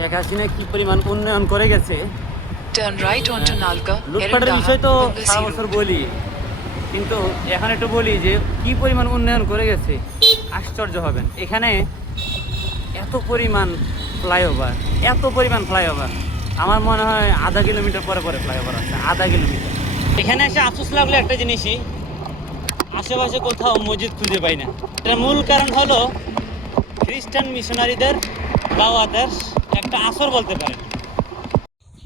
শেখ হাসিনা কি পরিমাণ উন্নয়ন করে গেছে। লুটপাটের বিষয় তো সারা বছর বলি, কিন্তু এখন একটু বলি যে কি পরিমাণ উন্নয়ন করে গেছে, আশ্চর্য হবেন। এখানে এত পরিমাণ ফ্লাইওভার, আমার মনে হয় আধা কিলোমিটার পরে পরে ফ্লাইওভার আছে, আধা কিলোমিটার। এখানে এসে আফসোস লাগলো একটা জিনিসই, আশেপাশে কোথাও মসজিদ খুঁজে পাই না। এটার মূল কারণ হলো খ্রিস্টান মিশনারিদের দাওয়াতের একটা আসর বলতে পারেন।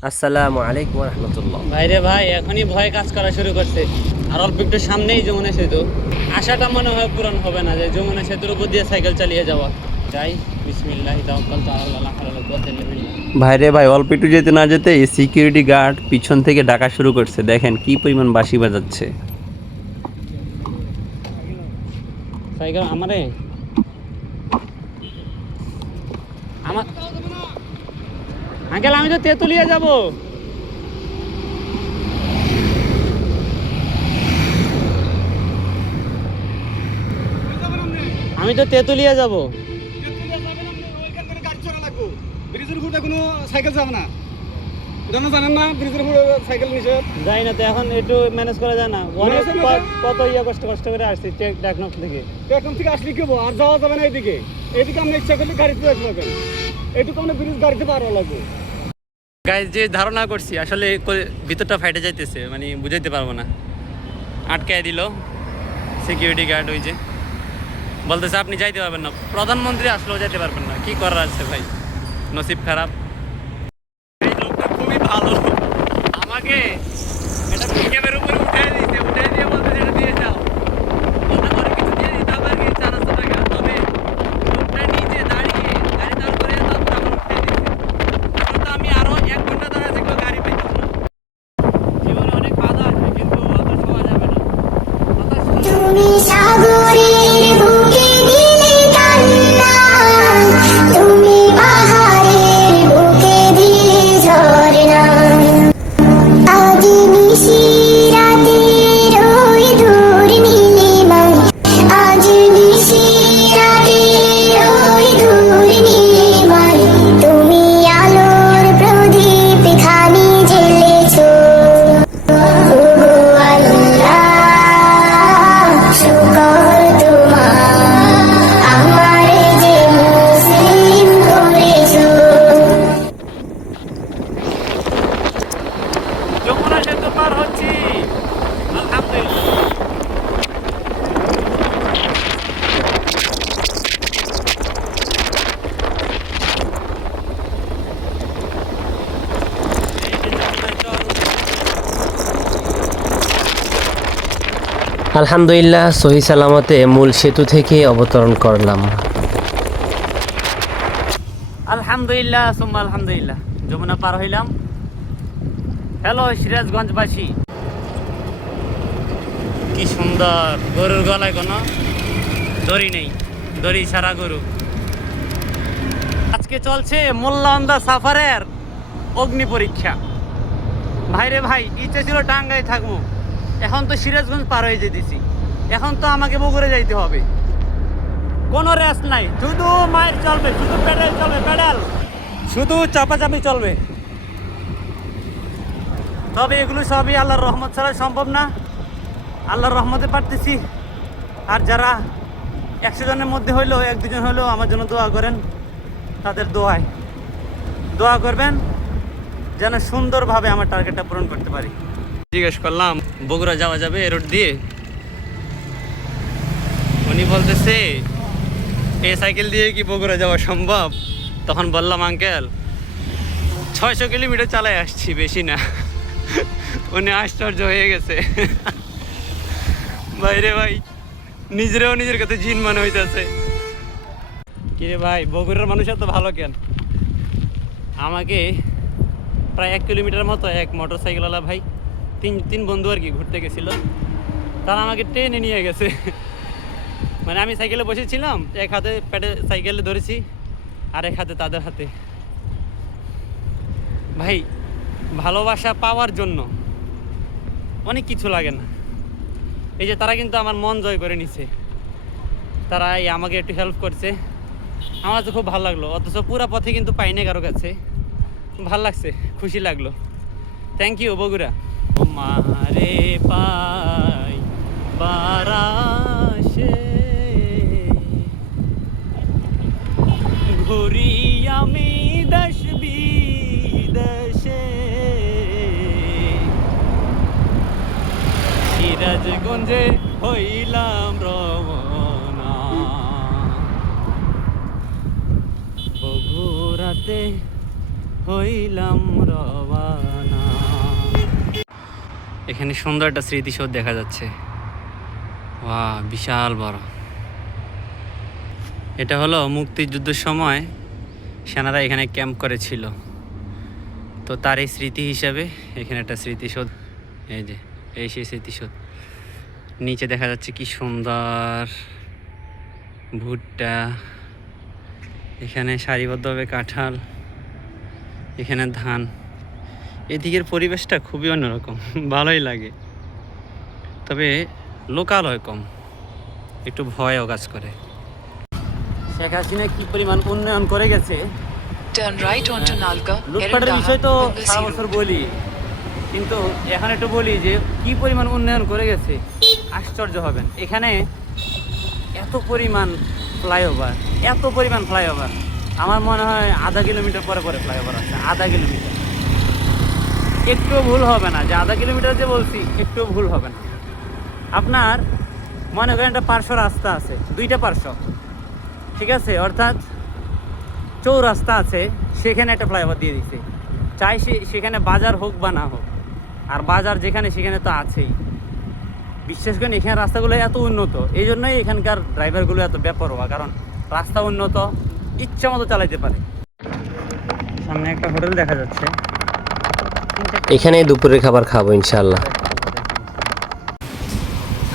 আসসালামু আলাইকুম রহমতুল্লাহ। ভাইরে ভাই, এখনই ভয় কাজ করা শুরু করছে। আর অল্প একটু সামনেই যমুনা সেতু, আশাটা মনে হয় পূরণ হবে না যে যমুনা সেতুর উপর দিয়ে সাইকেল চালিয়ে যাওয়া। যাই, বিসমিল্লাহি তাওয়াক্কালতু আলাল্লাহ, লা হাওলা ওয়ালা কুওয়াতা ইল্লা বিল্লাহ। ভাইরে ভাই, অল্প একটু যেতে না যেতে সিকিউরিটি গার্ড পিছন থেকে ডাকা শুরু করছে। দেখেন কি পরিমাণ বাঁশি বাজাচ্ছে। সাইকেল আমার আঙ্কেল, আমি তো তেঁতুলিয়া যাব। আমি তো তেঁতুলিয়া যাব। যাই না তো, এখন একটু ম্যানেজ করা যায় না। অনেক কত কষ্ট করে আসছি টেকনাফ থেকে। আসলে কি হবো, আর যাওয়া যাবে না এইদিকে। এইদিকে আমরা ইচ্ছা করলে গাড়িতে দেখতে পাবেন, এইটুকু আমরা ব্রিজ গাড়িতে পার হওয়া লাগবে। গাইজ, যে ধারণা করছি আসলে ভিতরটা ফাইটে যাইতেছে, মানে বুঝাইতে পারবো না। আটকায় দিল সিকিউরিটি গার্ড, ওই যে বলতেছে আপনি যাইতে পারবেন না, প্রধানমন্ত্রী আসলেও যাইতে পারবেন না। কি করার আছে ভাই, নসিব খারাপ। এই লোকটা খুবই ভালো, আমাকে এটা পিকআপের উপরে উঠে দিয়ে বলতেছে এটা দিয়ে যাও। বলতে পারে কিছু দিয়ে দিতে হবে আর কি, 400 টাকা। তবে লোকটা নিচে দাঁড়িয়ে গাড়ি দাঁড় করে তারপর আমার উঠে দিয়েছে। এখন তো আমি আরো 1 ঘন্টা দাঁড়া থাকলেও গাড়ি পাইতাম না। জীবনে অনেক বাধা আছে, কিন্তু হতাশ হওয়া যাবে না। তুমি সাগরের বুকে দিলে কান্না, তুমি পাহাড়ের বুকে দিলে ঝরনা। আজ নিশিরাতের ওই দূর নীলিমায়, আজ নিশিরাতের ওই দূর নীলিমায়, তুমি আলোর প্রদীপ খানি জ্বেলেছো। ওগো আল্লাহ, শুকর তোমার, আমারে যে মুসলিম করেছো। যমুনা সেতু পার হচ্ছি, আলহামদুলিল্লাহ। আলহামদুলিল্লাহ, সহি সালামতে মূল সেতু থেকে অবতরণ করলাম। আলহামদুলিল্লাহ সুম্মা আলহামদুলিল্লাহ, যমুনা পার হইলাম। হ্যালো সিরাজগঞ্জবাসী, কি সুন্দর। গরুর গলায় কোনো দড়ি নেই, দড়ি ছাড়া গরু। আজকে চলছে মোল্লা অন্দা সাফারের অগ্নি পরীক্ষা। ভাইরে ভাই, ইচ্ছে ছিল টাঙ্গায় থাকবো, এখন তো সিরাজগঞ্জ পার হয়ে যেতেছি। এখন তো আমাকে বগুড়া যাইতে হবে। কোনো রেস্ট নাই, শুধু মায়ের চলবে, শুধু প্যাডেল চলবে, প্যাডেল, শুধু চাপাচাপি চলবে। তবে এগুলো সবই আল্লাহর রহমত ছাড়া সম্ভব না। আল্লাহর রহমতে পারতেছি। আর যারা 100 জনের মধ্যে হইলেও 1-2 জন হলেও আমার জন্য দোয়া করেন, তাদের দোয়া করবেন যেন সুন্দরভাবে আমার টার্গেটটা পূরণ করতে পারি। জিজ্ঞেস করলাম বগুড়া যাওয়া যাবে এ রোড দিয়ে, উনি বলতেছে এই সাইকেল দিয়ে কি বগুড়া যাওয়া সম্ভব? তখন বললাম আঙ্কেল 600 কিলোমিটার চালাই আসছি, বেশি না। উনি আশ্চর্য হয়ে গেছে। ভাইরে ভাই, নিজের কাছে জিন মনে হইতেছে। কিরে ভাই, বগুড়ার মানুষ এত ভালো কেন? আমাকে প্রায় 1 কিলোমিটার মতো এক মোটর সাইকেলওয়ালা ভাই, তিন বন্ধু আর কি ঘুরতে গেছিল, তারা আমাকে ট্রেনে নিয়ে গেছে। মানে আমি সাইকেলে বসেছিলাম, এক হাতে প্যাডে সাইকেলে ধরেছি আর এক হাতে তাদের হাতে। ভাই, ভালোবাসা পাওয়ার জন্য অনেক কিছু লাগে না। এই যে তারা কিন্তু আমার মন জয় করে নিছে, তারা আমাকে একটু হেল্প করছে, আমার তো খুব ভালো লাগলো, অথচ পুরা পথে কিন্তু পাইনি কারো কাছে। ভাল লাগছে, খুশি লাগলো। Thank you Bogura. মারে পাই বারাসে ঘুরি আমি দেশ বিদেশে, সিরাজগঞ্জে হইলাম রওনা, বগুড়াতে হইলাম রওনা। এখানে সুন্দর একটা স্মৃতিসৌধ দেখা যাচ্ছে, বাহ বিশাল বড়। এটা হলো মুক্তিযুদ্ধের সময় সেনারা এখানে ক্যাম্প করেছিল, তো তার এই স্মৃতি হিসাবে এখানে একটা স্মৃতিসৌধ। এই যে এই সেই স্মৃতিসৌধ। নিচে দেখা যাচ্ছে কি সুন্দর ভুট্টা, এখানে সারিবদ্ধভাবে কাঁঠাল, এখানে ধান। এদিকের পরিবেশটা খুবই অন্যরকম, ভালোই লাগে, তবে লোকাল হয় কম, একটু ভয়ও কাজ করে। শেখ হাসিনা কি পরিমাণ উন্নয়ন করে গেছে। Turn right onto Nalka, লুটপাটের বিষয় তো Erendaha, সারা বছর বলি, কিন্তু এখন একটু বলি যে কি পরিমাণ উন্নয়ন করে গেছে, আশ্চর্য হবেন। এখানে এত পরিমাণ ফ্লাইওভার, এত পরিমাণ ফ্লাইওভার, আমার মনে হয় আধা কিলোমিটার পরে পরে ফ্লাইওভার আছে, আধা কিলোমিটার। একটু ভুল হবে না যে আধা কিলোমিটার যে বলছি, একটু ভুল হবে না। আপনার মনে করেন একটা পার্শ্ব রাস্তা আছে, দুইটা পার্শ্ব, ঠিক আছে, অর্থাৎ চৌরাস্তা আছে, সেখানে একটা ফ্লাইওভার দিয়ে দিছে। চাই সেখানে বাজার হোক বা না হোক, আর বাজার যেখানে সেখানে তো আছেই। বিশেষ করে এখানে রাস্তাগুলো এত উন্নত, এই জন্যই এখানকার ড্রাইভারগুলো এত বেপরোয়া, কারণ রাস্তা উন্নত, ইচ্ছা মতো চালাইতে পারে। সামনে একটা হোটেল দেখা যাচ্ছে, এখানে দুপুরের খাবার খাবো ইনশাল্লাহ।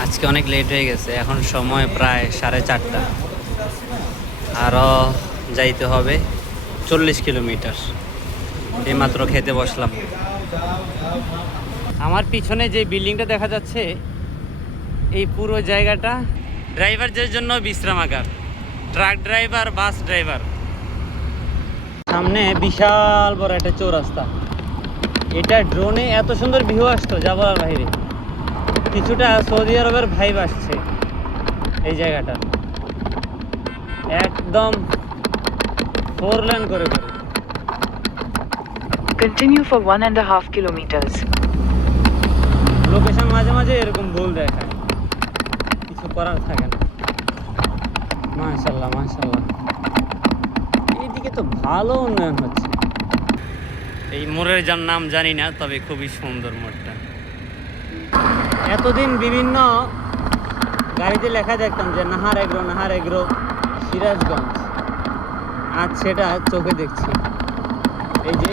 আজকে অনেক লেট হয়ে গেছে, এখন সময় প্রায় 4:30, আরও যাইতে হবে 40 কিলোমিটার। এইমাত্র খেতে বসলাম। আমার পিছনে যে বিল্ডিংটা দেখা যাচ্ছে, এই পুরো জায়গাটা ড্রাইভারদের জন্য বিশ্রামাগার, ট্রাক ড্রাইভার, বাস ড্রাইভার। সামনে বিশাল বড় একটা চৌরাস্তা, এটা ড্রোনে এত সুন্দর ভিউ আসতো যা বলার বাইরে। কিছুটা সৌদি আরবের ভাইব আসছে এই জায়গাটা, একদম 4 লেন করে করে। Continue for 1.5 kilometers. লোকেশন মাঝে মাঝে এরকম ভুল দেখায়, কিছু করার থাকে না। মাশাআল্লাহ মাশাআল্লাহ, এইদিকে তো ভালো উন্নয়ন হচ্ছে। এই মোড়ের যার নাম জানি না, তবে খুবই সুন্দর মোড়টা। এতদিন বিভিন্ন গাড়িতে লেখা দেখতাম যে নাহার এগ্রো সিরাজগঞ্জ, আজ সেটা চোখে দেখছি। এই যে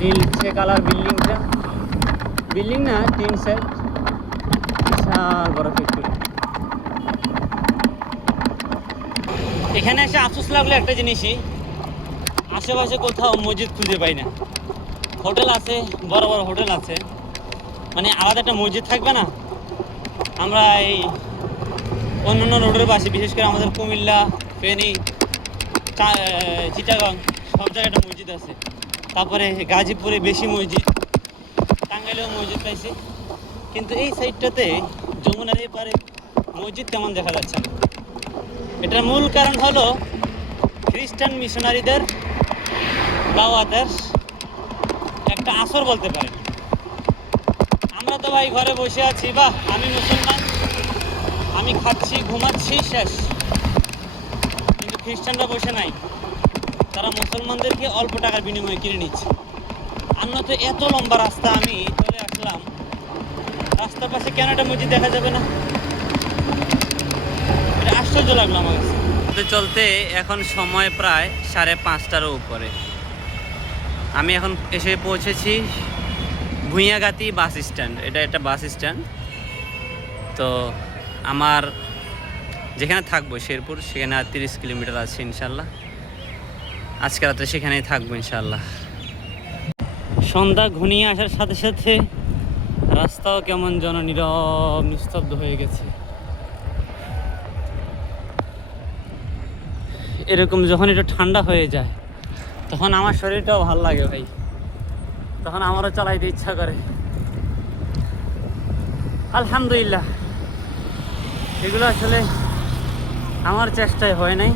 নীলচে কালার বিল্ডিংটা, বিল্ডিং না টিন সেট, বিশাল বড় ফ্যাক্টরি। এখানে এসে আফসোস লাগলো একটা জিনিসই, আশেপাশে কোথাও মসজিদ খুঁজে পাই না। হোটেল আছে, বড় বড় হোটেল আছে, মানে আলাদা একটা মসজিদ থাকবে না। আমরা এই অন্যান্য রোডের পাশে, বিশেষ করে আমাদের কুমিল্লা, ফেনী, চিটাগাং সব জায়গায় একটা মসজিদ আছে। তারপরে গাজীপুরে বেশি মসজিদ, টাঙ্গাইলেও মসজিদ পাইছি, কিন্তু এই সাইডটাতে যমুনার এই পারে মসজিদ তেমন দেখা যাচ্ছে না। এটার মূল কারণ হলো খ্রিস্টান মিশনারিদের দাওয়াতের একটা আসর বলতে পারেন। আমরা তো ভাই ঘরে বসে আছি, বাহ আমি মুসলমান, আমি খাচ্ছি ঘুমাচ্ছি, শেষ। কিন্তু খ্রিস্টানরা বসে নাই, তারা মুসলমানদেরকে অল্প টাকার বিনিময়ে কিনে নিচ্ছে। তো এত লম্বা রাস্তা, আমি চলে আসলাম, রাস্তার পাশে কেন একটা মসজিদ দেখা যাবে না? এটা আশ্চর্য লাগলো আমার কাছে। চলতে চলতে এখন সময় প্রায় 5:30টারও উপরে। আমি এখন এসে পৌঁছেছি ভুঁইয়াগাতি বাস স্ট্যান্ড। এটা একটা বাস স্ট্যান্ড। তো আমার যেখানে থাকবো শেরপুর, সেখানে আর 30 কিলোমিটার আছে ইনশাল্লাহ। আজকে রাতে সেখানেই থাকবো ইনশাল্লাহ। সন্ধ্যা ঘনিয়ে আসার সাথে সাথে রাস্তাও কেমন যেন নীরব নিস্তব্ধ হয়ে গেছে। এরকম যখন এটা ঠান্ডা হয়ে যায় তখন আমার শরীরটাও ভালো লাগে ভাই, তখন আমারও চালাইতে ইচ্ছা করে। আলহামদুলিল্লাহ, এগুলো আসলে আমার চেষ্টায় হয় নাই,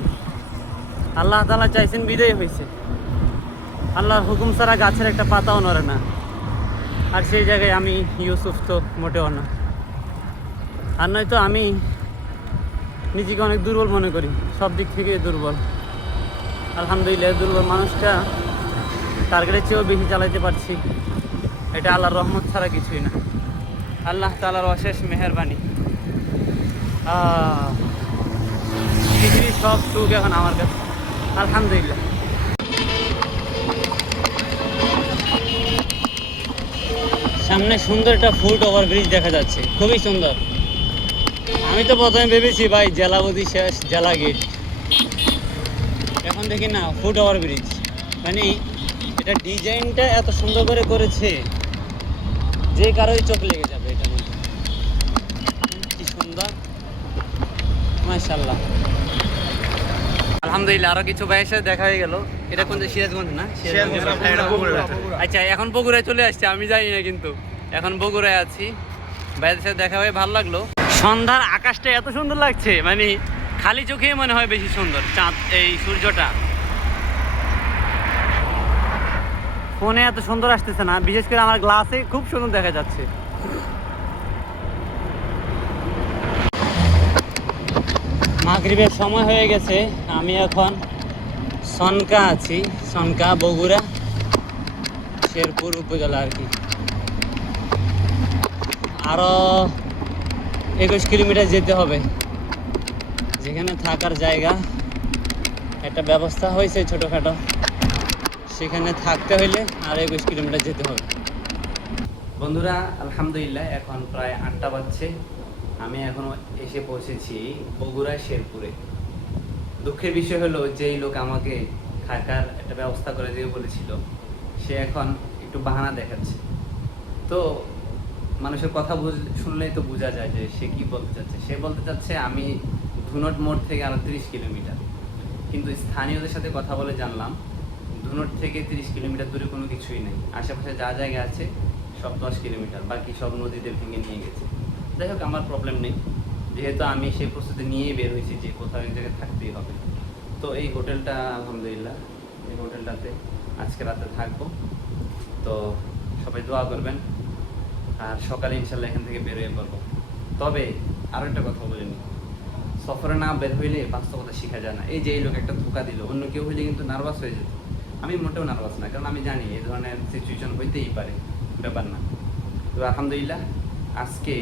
আল্লাহ তাআলা চাইছেন বিদায় হয়েছে। আল্লাহর হুকুম ছাড়া গাছের একটা পাতাও নড়ে না, আর সেই জায়গায় আমি ইউসুফ তো মোটেও না। আর নয়তো আমি নিজেকে অনেক দুর্বল মনে করি, সব দিক থেকে দুর্বল। আলহামদুলিল্লাহ, দুর্বল মানুষটা টার্গেটের চেয়েও বেশি চালাইতে পারছি, এটা আল্লাহর রহমত ছাড়া কিছুই না, আল্লাহ তাআলার অশেষ মেহেরবানি। পৃথিবীর সব সুখ এখন আমার কাছে, আলহামদুলিল্লাহ। সামনে সুন্দর একটা ফুট ওভারব্রিজ দেখা যাচ্ছে, খুবই সুন্দর। আমি তো প্রথমে ভেবেছি ভাই জেলাবদি শেষ, জেলা গেট, এখন দেখি না ফুট ওভারব্রিজ। মানে এটা ডিজাইনটা এত সুন্দর করে করেছে যে কারোই চোখ লেগে যাবে এটার মধ্যে, কি সুন্দর, মাশাআল্লাহ। আলহামদুলিল্লাহ, আরো কিছু ভাইয়ের সাথে দেখা হয়ে গেল। এটা কোন সিরাজগঞ্জ না? আচ্ছা, এখন বগুড়ায় চলে আসছে, আমি জানি না, কিন্তু এখন বগুড়ায় আছি। ভাইয়ের সাথে দেখা হয়ে ভালো লাগলো। সন্ধ্যার আকাশটা এত সুন্দর লাগছে, মানে খালি চোখেই মনে হয় বেশি সুন্দর চাঁদ, এই সূর্যটা। ফোনে এত সুন্দর আসতেছে না, বিশেষ করে আমার গ্লাসে খুব সুন্দর দেখা যাচ্ছে। মাগরিবের সময় হয়ে গেছে, আমি এখন সনকা আছি, সনকা বগুড়া শেরপুর উপজেলা আর কি। আরো 21 কিলোমিটার যেতে হবে, যেখানে থাকার জায়গা একটা ব্যবস্থা হয়েছে ছোটোখাটো, সেখানে থাকতে হইলে আর 21 কিলোমিটার যেতে হবে। বন্ধুরা, আলহামদুলিল্লাহ, এখন প্রায় 8টা বাজছে। আমি এখনো এসে পৌঁছেছি বগুড়া শেরপুরে। দুঃখের বিষয় হলো, যেই লোক আমাকে থাকার একটা ব্যবস্থা করে দিয়ে বলেছিল, সে এখন একটু বাহানা দেখাচ্ছে। তো মানুষের কথা শুনলেই তো বোঝা যায় যে সে কি বলতে চাচ্ছে। সে বলতে চাচ্ছে আমি ধুনট মোড় থেকে আরো 30 কিলোমিটার, কিন্তু স্থানীয়দের সাথে কথা বলে জানলাম ধুনট থেকে 30 কিলোমিটার দূরে কোনো কিছুই নেই। আশেপাশে যা জায়গা আছে সব 10 কিলোমিটার, বাকি সব নদীতে ভেঙে নিয়ে গেছে। যাই হোক, আমার প্রবলেম নেই, যেহেতু আমি সেই প্রস্তুতি নিয়েই বের হয়েছি যে কোথাও এক জায়গায় থাকতেই হবে। তো এই হোটেলটা, আলহামদুলিল্লাহ, এই হোটেলটাতে আজকে রাতে থাকবো। তো সবাই দোয়া করবেন, আর সকালে ইনশাল্লাহ এখান থেকে বের হয়ে পড়বো। তবে আরও একটা কথা বলিনি, সফরে না বের হইলে বাস্তবতা শেখা যায় না। এই যে এই লোক একটা ধোকা দিল, অন্য কেউ হইলে কিন্তু নার্ভাস হয়ে যেত। আমি মোটেও নার্ভাস না, কারণ আমি জানি এই ধরনের সিচুয়েশন হইতেই পারে, ব্যাপার না। তো আলহামদুলিল্লাহ, আজকে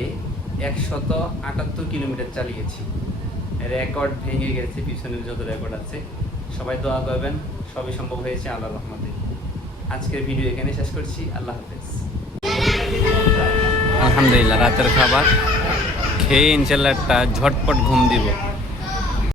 178 কিলোমিটার চালিয়েছি, রেকর্ড ভেঙে গেছে, পিছনের যত রেকর্ড আছে। সবাই দোয়া করবেন, সবই সম্ভব হয়েছে আল্লাহর রহমতে। আজকের ভিডিও এখানে শেষ করছি, আল্লাহ হাফেজ। আলহামদুলিল্লাহ, রাতের খাবার খেয়ে ইনশাল্লাহ একটা ঝটপট ঘুম দিব।